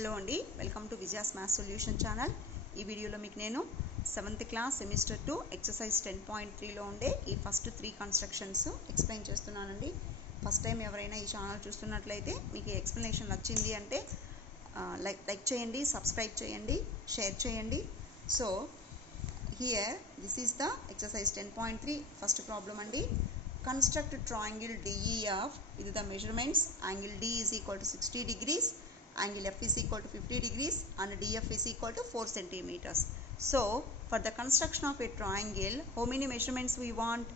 హలో అండి, welcome to Vijaya's maths solution channel. ఈ వీడియోలో మీకు నేను 7th క్లాస్ సెమిస్టర్ 2 ఎక్సర్సైజ్ 10.3లో ఉండే ఈ ఫస్ట్ 3 కన్స్ట్రక్షన్స్ ఎక్స్ప్లెయిన్ చేస్తున్నానండి. ఫస్ట్ టైం ఎవరైనా ఈ ఛానల్ చూస్తున్నట్లయితే మీకు ఈ ఎక్స్ప్లెనేషన్ నచ్చింది అంటే లైక్ చేయండి, సబ్స్క్రైబ్ చేయండి, షేర్ చేయండి. So here this is the exercise 10.3 first problem అండి. Construct triangle DEF with the measurements angle D is equal to 60 degrees, angle F is equal to 50 degrees and DF is equal to 4 centimeters. So for the construction of a triangle, how many measurements we want?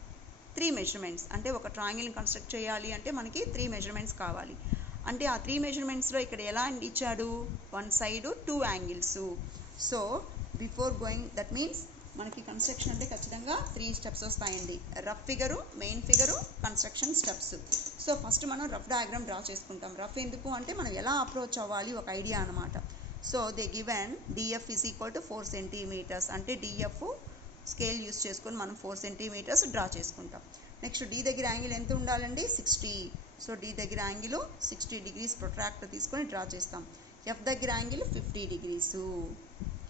3 measurements. అంటే ఒక triangle construct చేయాలి అంటే మనకి 3 measurements కావాలి. అంటే ఆ 3 measurementsలో ఇక్కడ ఎలా ఇచ్చాడు? One side 2 angles. So before going that means మనకి కన్స్ట్రక్షన్ అంటే ఖచ్చితంగా 3 స్టెప్స్ వస్తాయండి. Rough figure, main figure, construction steps. So first మనం రఫ్ డయాగ్రామ్ డ్రా చేసుకుంటాం. రఫ్ ఎందుకు అంటే మనం ఎలా అప్రోచ్ అవ్వాలి ఒక ఐడియా అనమాట. So they given DF is equal to 4 centimeters. అంటే డిఎఫ్ స్కేల్ యూస్ చేసుకొని మనం 4 centimeters డ్రా చేసుకుంటాం. నెక్స్ట్ డి దగ్గర యాంగిల్ ఎంత ఉండాలండి? 60. సో డి దగ్గర యాంగిల్ 60 degrees ప్రొట్రాక్టర్ తీసుకొని డ్రా చేస్తాం. ఎఫ్ దగ్గర యాంగిల్ 50 degrees.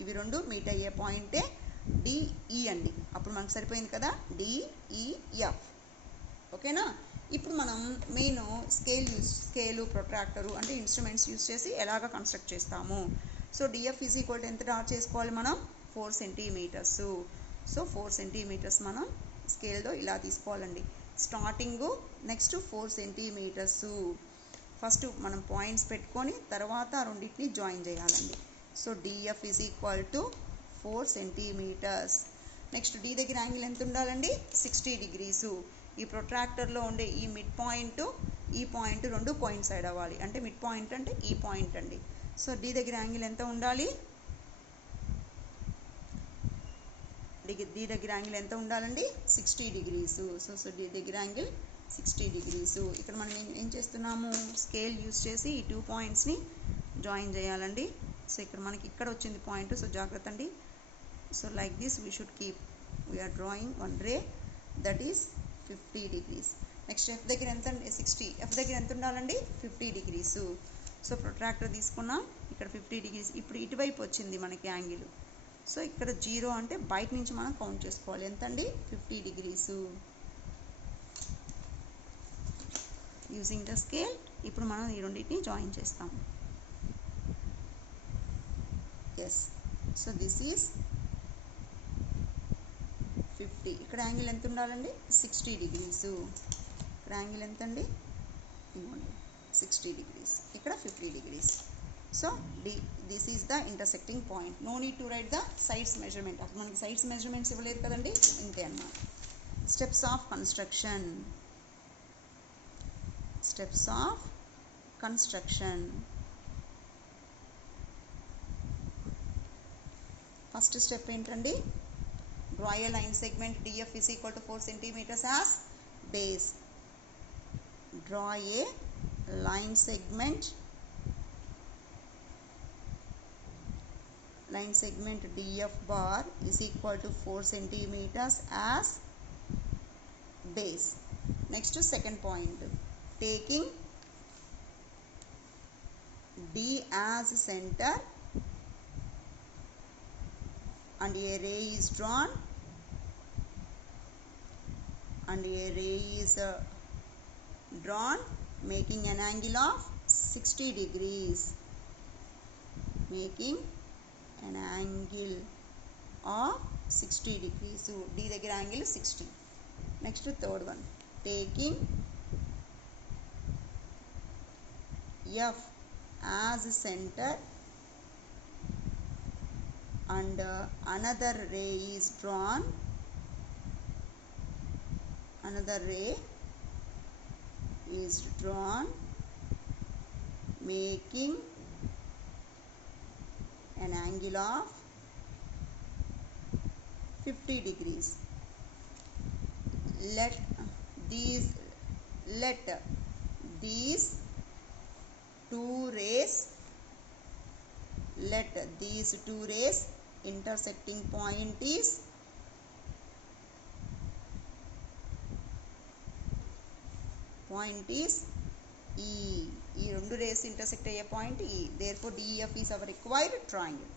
ఇవి రెండు మీట్ అయ్యే పాయింటే డిఈ అండి. అప్పుడు మనకు సరిపోయింది కదా, డిఈఎఫ్. ఓకేనా? ఇప్పుడు మనం మెయిన్ స్కేలు ప్రొట్రాక్టరు అంటే ఇన్స్ట్రుమెంట్స్ యూస్ చేసి ఎలాగ కన్స్ట్రక్ట్ చేస్తాము. So DF is equal to ఎంత డ్రా చేసుకోవాలి మనం? 4 centimeters. సో 4 centimeters మనం స్కేల్తో ఇలా తీసుకోవాలండి. Starting next 4 centimeters. ఫస్ట్ మనం పాయింట్స్ పెట్టుకొని తర్వాత రెండింటిని జాయిన్ చేయాలండి. So DF is equal to 4 centimeters. Next D దగ్గర యాంగిల్ ఎంత ఉండాలండి? 60 degrees. ఈ ప్రొట్రాక్టర్లో ఉండే ఈ మిడ్ పాయింట్, ఈ పాయింట్ రెండు కోయిన్సైడ్ అవ్వాలి. అంటే మిడ్ పాయింట్ అంటే ఈ పాయింట్ అండి. సో డి దగ్గర యాంగిల్ ఎంత ఉండాలి? డి దగ్గర యాంగిల్ ఎంత ఉండాలండి? 60 degrees. సో డి దగ్గర యాంగిల్ 60 degrees. ఇక్కడ మనం ఏం చేస్తున్నాము? స్కేల్ యూస్ చేసి ఈ 2 పాయింట్స్ని జాయిన్ చేయాలండి. సో ఇక్కడ మనకి ఇక్కడ వచ్చింది పాయింట్. సో జాగ్రత్త అండి. So like this we should keep, we are drawing one ray that is 50 degrees. Next F దగ్గర ఎంత? 60. F దగ్గర ఎంత ఉండాలండి? 50 degrees. సో ప్రొట్రాక్టర్ తీసుకున్నాం, ఇక్కడ 50 degrees. ఇప్పుడు ఇటువైపు వచ్చింది మనకి యాంగిల్. సో ఇక్కడ 0 అంటే బయట నుంచి మనం కౌంట్ చేసుకోవాలి. ఎంత అండి? 50 degrees. యూజింగ్ ద స్కేల్ ఇప్పుడు మనం ఈ రెండింటిని జాయిన్ చేస్తాం. ఎస్. So this is 50. ఇక్కడ యాంగిల్ ఎంత ఉండాలండి? 60 degrees. ఇక్కడ యాంగిల్ ఎంత అండి? 60 degrees. ఇక్కడ 50 degrees. So this is the intersecting point. No need to write the sides measurement. అప్పుడు మనకి సైడ్స్ మెజర్మెంట్స్ ఇవ్వలేదు కదండి, ఇంతే అన్నమాట. Steps of construction. Steps of construction. First step ఏంటండి? Draw a line segment DF is equal to 4 centimeters as base. Draw a line segment. Line segment DF bar is equal to 4 centimeters as base. Next to second point. Taking D as center and a ray is drawn and a ray is drawn making an angle of 60 degrees. Making an angle of 60 degrees. So D దగ్గర angle 60. Next third one. Taking F as center and another ray is drawn. Another ray is drawn making an angle of 50 degrees. Let these two rays intersecting point is ఈ ఈ రెండు rays intersect అయ్యే point E. Therefore DEF is our required triangle.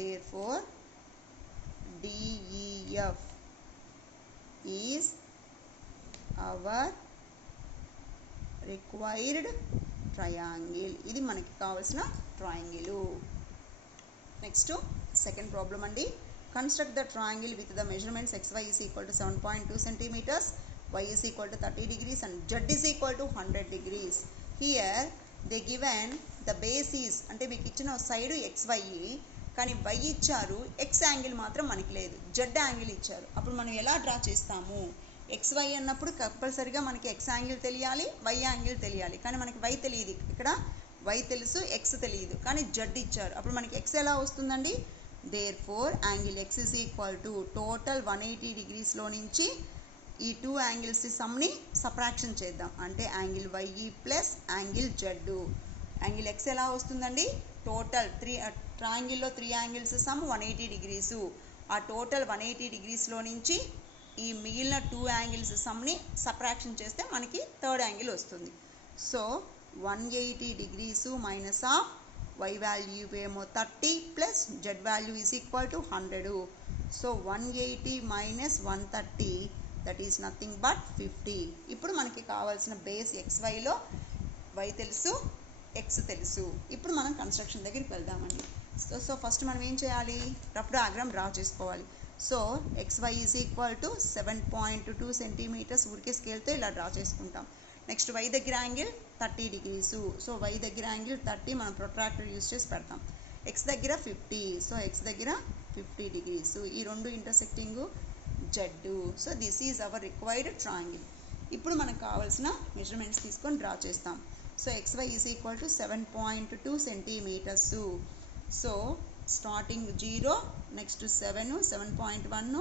Therefore DEF is our required triangle. ఇది మనకి కావాల్సిన triangle. Next second problem అండి. Construct the triangle with the measurements xy is equal to 7.2 centimeters, y is equal to 30 degrees and z is equal to 100 degrees. Here they given the base is, అంటే మీకు ఇచ్చిన side xy కానీ y ఇచ్చారు, x angle మాత్రం మనకి లేదు, z angle ఇచ్చారు. అప్పుడు మనం ఎలా డ్రా చేస్తాము? xy అన్నప్పుడు కంపల్సరీగా మనకి x యాంగిల్ తెలియాలి, y యాంగిల్ తెలియాలి. కానీ మనకి y తెలియదు. ఇక్కడ y తెలుసు, x తెలియదు, కానీ z ఇచ్చారు. అప్పుడు మనకి x ఎలా వస్తుందండి? Therefore angle x is equal to total 180 డిగ్రీస్లో నుంచి ఈ టూ యాంగిల్స్ సమ్ని సబ్ట్రాక్షన్ చేద్దాం. అంటే angle y plus angle z. Angle x ఎలా వస్తుందండి? టోటల్ ట్రయాంగిల్లో 3 యాంగిల్స్ సమ్ 180 డిగ్రీసు. ఆ టోటల్ 180 డిగ్రీస్లో నుంచి ఈ మిగిలిన 2 యాంగిల్స్ సమ్ని సబ్ట్రాక్షన్ చేస్తే మనకి థర్డ్ యాంగిల్ వస్తుంది. So 180 degrees minus of y value ఏమో 30 plus z value is equal to 100. సో 180 మైనస్ 130 దట్ ఈస్ నథింగ్ బట్ 50. ఇప్పుడు మనకి కావాల్సిన బేస్ xyలో y తెలుసు, x తెలుసు. ఇప్పుడు మనం కన్స్ట్రక్షన్ దగ్గరికి వెళ్దామండి. సో ఫస్ట్ మనం ఏం చేయాలి? రఫ్ డయాగ్రామ్ డ్రా చేసుకోవాలి. So xy is equal to 7.2 centimeters ఊరికే స్కేల్తో ఇలా డ్రా చేసుకుంటాం. నెక్స్ట్ y దగ్గర యాంగిల్ 30 డిగ్రీసు. సో y దగ్గర యాంగిల్ 30 మనం ప్రొట్రాక్టర్ యూజ్ చేసి పెడతాం. x దగ్గర 50. సో x దగ్గర 50 డిగ్రీసు. ఈ రెండు intersecting z. So this is our required triangle. ఇప్పుడు మనకు కావాల్సిన మెజర్మెంట్స్ తీసుకొని డ్రా చేస్తాం. So xy is equal to 7.2 centimetres. So starting 0, next 7, 7.1,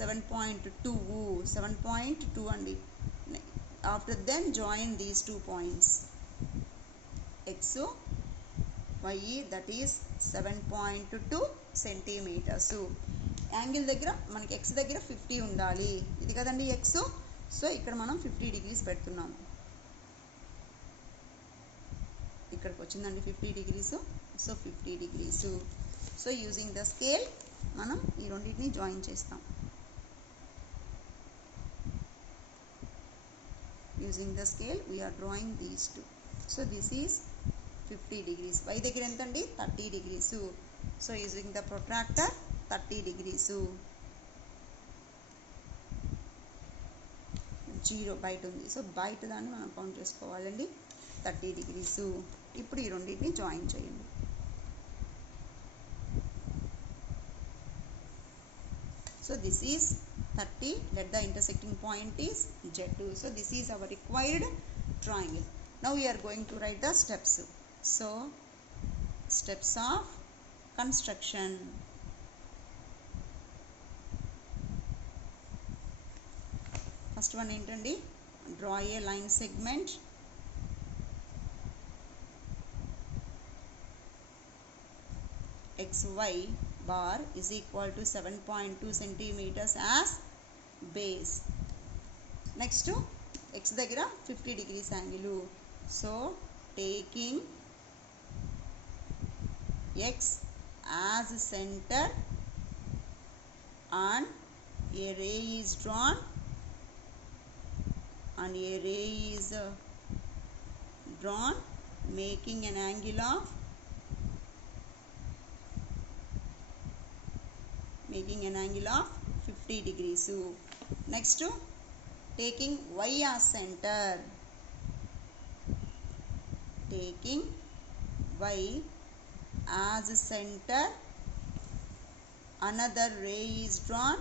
7.2, 7.2 అండి. After then join these 2 points x, y, that is 7.2 centimeters. Angle దగ్గర మనకి x దగ్గర 50 ఉండాలి, ఇది కదండి x. సో ఇక్కడ మనం 50 డిగ్రీస్ పెడుతున్నాం. ఇక్కడికి వచ్చిందండి 50 degrees. So 50 degrees. So using the scale మనం ఈ రెండింటిని జాయిన్ చేస్తాం. Using the scale we are drawing these two. So this is 50 degrees. Y దగ్గర ఎంత అండి? 30 degrees. So using the protractor 30 degrees. 0 బయట ఉంది. సో బయట దాన్ని మనం కౌంట్ చేసుకోవాలండి. 30 degrees. ఇప్పుడు ఈ రెండింటిని జాయిన్ చేయండి. So this is 30. Let the intersecting point is Z2. So this is our required triangle. Now we are going to write the steps. So steps of construction. First one ఏంటండి? Draw a line segment. XY bar is equal to 7.2 centimeters as base. Next x దగ్గర 50 degrees angle. So taking x as center and a ray is drawn and a ray is drawn making an angle of 50 degrees. Next taking y as center, another ray is drawn,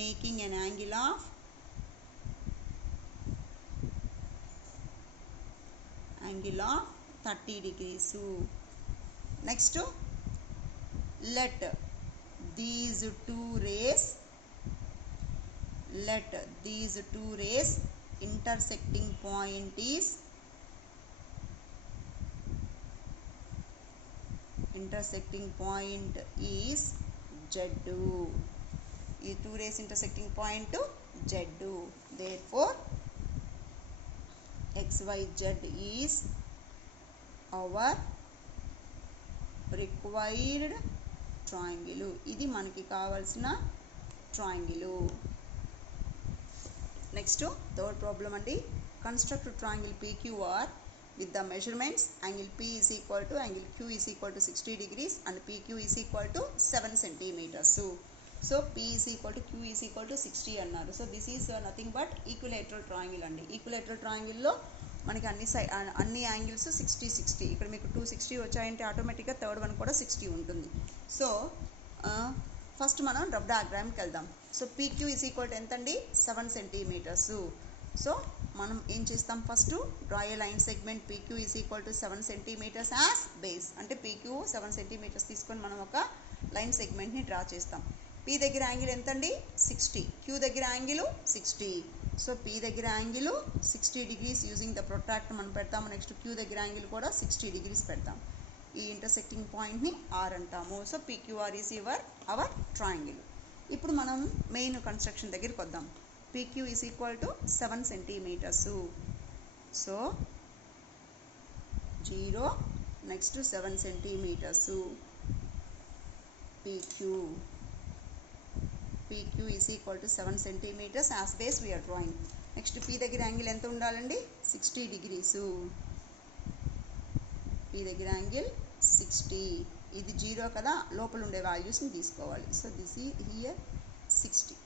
making an angle of 30 degrees. Next let these two rays intersecting point is Z2. ఈ two rays intersecting point Z. Therefore XYZ is our required triangle. ఇది మనకి కావాల్సిన triangle. Next third problem అండి. Construct triangle PQR with the measurements angle P is equal to angle Q is equal to 60 degrees and PQ is equal to 7 centimeters. So P is equal to Q is equal to 60 అన్నారు. So this is nothing but equilateral triangle అండి. ఈక్విలేటరల్ ట్రయాంగిల్లో మనకి అన్ని యాంగిల్స్ 60 ఇక్కడ మీకు 260 వచ్చాయంటే ఆటోమేటిక్గా third one కూడా 60 ఉంటుంది. సో ఫస్ట్ మనం రఫ్ డయాగ్రామ్కి వెళ్దాం. So PQ is equal to ఎంత అండి 7 సెంటీమీటర్స్. సో మనం ఏం చేస్తాం, first draw a line segment PQ is equal to 7 centimeters as base. అంటే PQ 7 సెంటీమీటర్స్ తీసుకొని మనం ఒక లైన్ సెగ్మెంట్ని డ్రా చేస్తాం. P దగ్గర యాంగిల్ ఎంత అండి 60, Q దగ్గర యాంగిల్ 60. సో P దగ్గర angle 60 degrees using the protractor మనం పెడతాము. నెక్స్ట్ Q దగ్గర యాంగిల్ కూడా 60 డిగ్రీస్ పెడతాం. ఈ ఇంటర్సెక్టింగ్ పాయింట్ని R అంటాము. So PQR is our triangle. ఇప్పుడు మనం మెయిన్ కన్స్ట్రక్షన్ దగ్గరికి వద్దాం. PQ is equal to 7 centimeters. So 0 next 7 centimeters PQ is equal to 7 centimeters as base we are drawing. Next P దగ్గర యాంగిల్ ఎంత ఉండాలండి 60 degrees. P దగ్గర angle 60. ఇది 0 కదా, లోపల ఉండే వాల్యూస్ని తీసుకోవాలి. సో దిస్ ఈ హియర్ 60.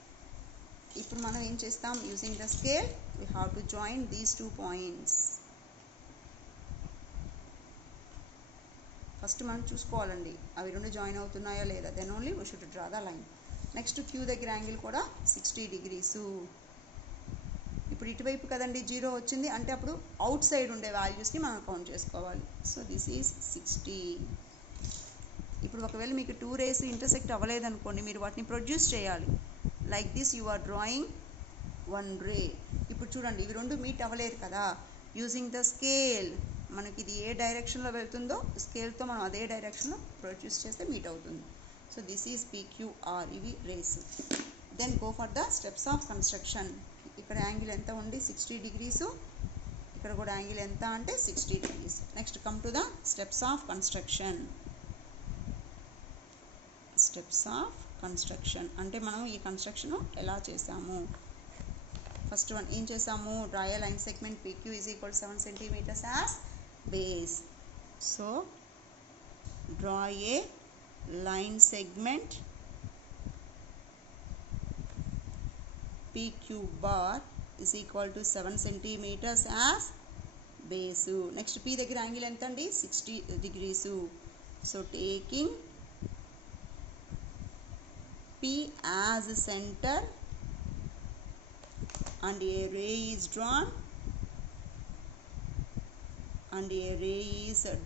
ఇప్పుడు మనం ఏం చేస్తాం, using the scale we have to join these two points. ఫస్ట్ మనం చూసుకోవాలండి అవి రెండు జాయిన్ అవుతున్నాయా లేదా, then only we should draw the line. Next Q దగ్గర యాంగిల్ కూడా 60 డిగ్రీస్. ఇప్పుడు ఇటువైపు కదండి 0 వచ్చింది అంటే అప్పుడు అవుట్ సైడ్ ఉండే వాల్యూస్ని మనం కౌంట్ చేసుకోవాలి. So this is 60. ఇప్పుడు ఒకవేళ మీకు 2 రేస్ ఇంటర్సెక్ట్ అవ్వలేదనుకోండి, మీరు వాటిని ప్రొడ్యూస్ చేయాలి. Like this you are drawing 1 ray. ఇప్పుడు చూడండి ఇవి రెండు మీట్ అవ్వలేదు కదా, యూజింగ్ ద స్కేల్ మనకి ఇది ఏ డైరెక్షన్లో వెళ్తుందో స్కేల్తో మనం అదే డైరెక్షన్లో ప్రొడ్యూస్ చేస్తే మీట్ అవుతుంది. సో దిస్ ఈజ్ PQR, ఇవి rays. Then go for the steps of construction. ఇక్కడ యాంగిల్ ఎంత ఉంది 60 డిగ్రీస్, ఇక్కడ కూడా యాంగిల్ ఎంత అంటే 60 degrees. Next come to the steps of construction. Steps of construction అంటే మనం ఈ కన్స్ట్రక్షన్ ఎలా చేసాము. ఫస్ట్ వన్ ఏం చేసాము, draw a line segment PQ is equal 7 centimeters as base. So draw a line segment PQ bar is equal to 7 centimeters as base. Next P దగ్గర angle ఎంత అండి 60 degrees. So taking P as center and a ray is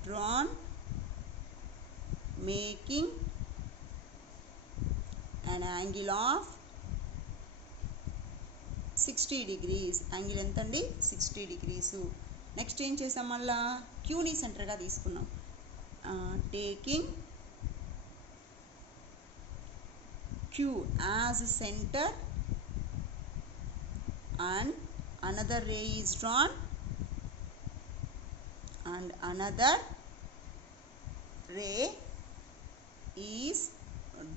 drawn making an angle of 60 degrees. Angle ఎంత అండి 60 degrees. Next ఏం చేసాం, మళ్ళా క్యూని సెంటర్గా తీసుకున్నాం. Taking Q as center and another ray is drawn and another ray is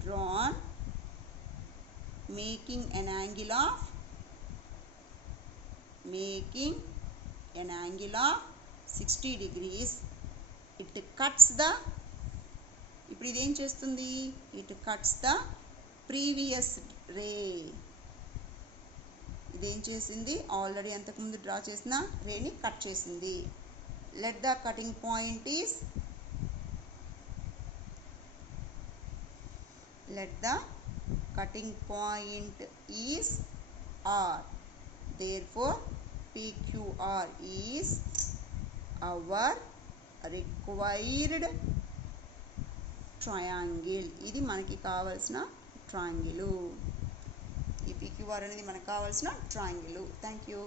drawn making an angle of 60 degrees. It cuts the, ఇప్పుడు ఇదేం చేస్తుంది, it cuts the previous ray. ఇదేం చేసింది, ఆల్రెడీ అంతకుముందు డ్రా చేసిన రేని కట్ చేసింది. let the cutting point is R. Therefore PQR is our required triangle. ఇది మనకి కావాల్సిన ట్రయాంగిల్. ఈ PQR అనేది మనకు కావాల్సిన ట్రయాంగిల్. Thank you.